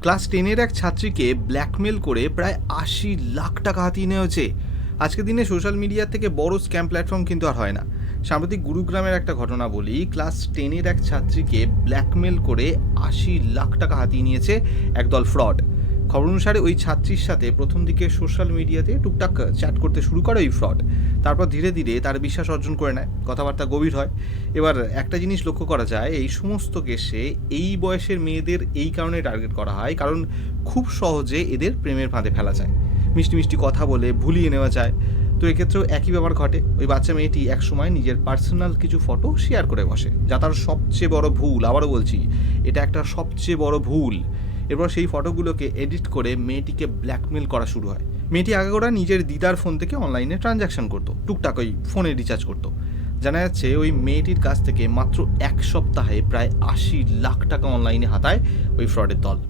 Class টেনের এক ছাত্রীকে ব্ল্যাকমেল করে প্রায় আশি লাখ টাকা হাতিয়ে নেওয়া হয়েছে। আজকের দিনে সোশ্যাল মিডিয়ার থেকে বড় স্ক্যাম প্ল্যাটফর্ম কিন্তু আর হয় না। সাম্প্রতিক গুরুগ্রামের একটা ঘটনা বলি, ক্লাস টেনের এক ছাত্রীকে ব্ল্যাকমেল করে আশি লাখ টাকা হাতিয়ে নিয়েছে একদল ফ্রড। খবর অনুসারে ওই ছাত্রীর সাথে প্রথম দিকে সোশ্যাল মিডিয়াতে টুকটাক চ্যাট করতে শুরু করে ওই ফ্রড। তারপর ধীরে ধীরে তার বিশ্বাস অর্জন করে নেয়। কথাবার্তা গভীর হয়। এবার একটা জিনিস লক্ষ্য করা যায়, এই সমস্ত কেসে এই বয়সের মেয়েদের এই কারণে টার্গেট করা হয়, কারণ খুব সহজে এদের প্রেমের ফাঁদে ফেলা যায়। মিষ্টি মিষ্টি কথা বলে ভুলিয়ে নেওয়া যায়। তো এক্ষেত্রেও একই ব্যাপার ঘটে। ওই বাচ্চা মেয়েটি একসময় নিজের পার্সোনাল কিছু ফটো শেয়ার করে বসে, যা তার সবচেয়ে বড় ভুল। আবারও বলছি, এটা একটা সবচেয়ে বড় ভুল। এরপর সেই ফটোগুলোকে এডিট করে মেয়েটিকে ব্ল্যাকমেল করা শুরু হয়। মেয়েটি আগাগোড়া নিজের দিদার ফোন থেকে অনলাইনে ট্রানজ্যাকশন করতো। টুকটাক ওই ফোনে রিচার্জ করতো। জানা যাচ্ছে ওই মেয়েটির কাছ থেকে মাত্র এক সপ্তাহে প্রায় আশি লাখ টাকা অনলাইনে হাতায় ওই ফ্রডের দল।